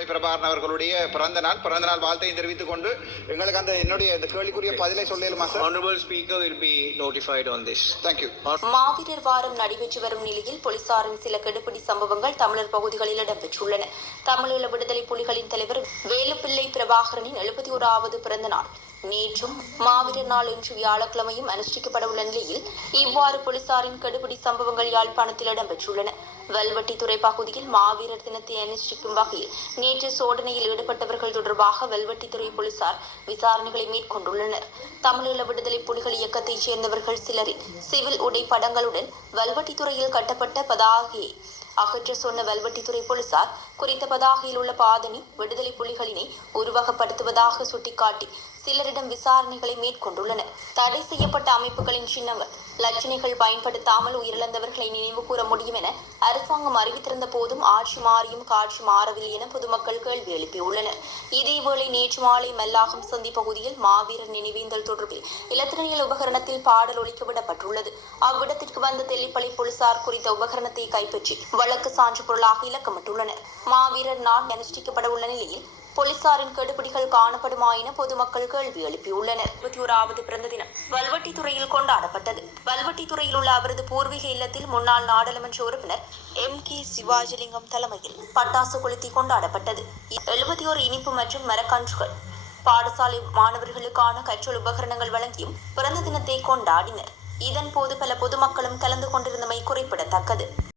பிரபாகரன் அவர்களுடைய பிறந்த நாள் வாழ்த்தையும் தெரிவித்துக் கொண்டு எங்களுக்கு அந்த என்னுடைய இந்த கேள்விக்குரிய பதிலை சொல்லுமா sir? Honorable Speaker will be notified on this. Thank you. மாவீரர் வாரம் நடைபெற்று வரும் நிலையில் போலீசாரின் சில கெடுபிடி சம்பவங்கள் தமிழர் பகுதிகளில் இடம்பெற்றுள்ளன. தமிழீழ விடுதலை புலிகளின் தலைவர் வேலுப்பிள்ளை பிரபாகரனின் 71வது பிறந்த நாள் நேற்றும் மாவீரர் நாள் இன்று வியாழக்கிழமையும் அனுஷ்டிக்கப்பட உள்ள நிலையில் இவ்வாறு போலீசாரின் கெடுபிடி சம்பவங்கள் யாழ்ப்பாணத்தில் இடம்பெற்றுள்ளன. வல்வெட்டித்துறை பகுதியில் மாவீரர் தினத்தை அனுஷ்டிக்கும் வகையில் நேற்று சோதனையில் ஈடுபட்டவர்கள் தொடர்பாக வல்வெட்டித்துறை போலீசார் விசாரணைகளை மேற்கொண்டுள்ளனர். தமிழீழ விடுதலை புலிகள் இயக்கத்தைச் சேர்ந்தவர்கள் சிலரின் சிவில் உடை படங்களுடன் வல்வெட்டித்துறையில் கட்டப்பட்ட பதாகையை அகற்ற சொன்ன வல்வெட்டித்துறை போலீசார் குறித்த பதாகையில் உள்ள பாதணி விடுதலை புலிகளினை உருவகப்படுத்துவதாக சுட்டிக்காட்டி சிலரிடம் விசாரணைகளை மேற்கொண்டுள்ளனர். தடை செய்யப்பட்ட அமைப்புகளின் சின்னங்கள் லட்சணைகள் பயன்படுத்தாமல் உயிரிழந்தவர்களை நினைவு கூற முடியும் என அரசாங்கம் அறிவித்திருந்த போதும் ஆட்சி மாறியும் காட்சி மாறவில்லை என பொதுமக்கள் கேள்வி எழுப்பியுள்ளனர். இதேவேளை நேற்று மாலை மல்லாகம் சந்தி பகுதியில் மாவீரர் நினைவேந்தல் தொடர்பில் இலத்திரனியல் உபகரணத்தில் பாடல் ஒலிக்கப்படப்பட்டுள்ளது. அவ்விடத்திற்கு வந்த தெல்லிப்பளை போலீசார் குறித்த உபகரணத்தை கைப்பற்றி வழக்கு சான்று பொருளாக இலக்கமிட்டுள்ளனர். மாவீரர் நாள் அனுஷ்டிக்கப்பட உள்ள நிலையில் போலீசாரின் கெடுபிடிகள் காணப்படுமா என பொதுமக்கள் கேள்வி எழுப்பியுள்ளனர். 71வது பிறந்த தினம் வல்வெட்டித்துறையில் கொண்டாடப்பட்டது. வல்வெட்டித்துறையில் உள்ள அவரது பூர்வீக இல்லத்தில் முன்னாள் நாடாளுமன்ற உறுப்பினர் MK சிவாஜிலிங்கம் தலைமையில் பட்டாசு கொளுத்தி கொண்டாடப்பட்டது. 71 இனிப்பு மற்றும் மரக்கன்றுகள் பாடசாலை மாணவர்களுக்கான கற்றல் உபகரணங்கள் வழங்கியும் பிறந்த தினத்தை கொண்டாடினர். இதன் போது பல பொதுமக்களும் கலந்து கொண்டிருந்தமை குறிப்பிடத்தக்கது.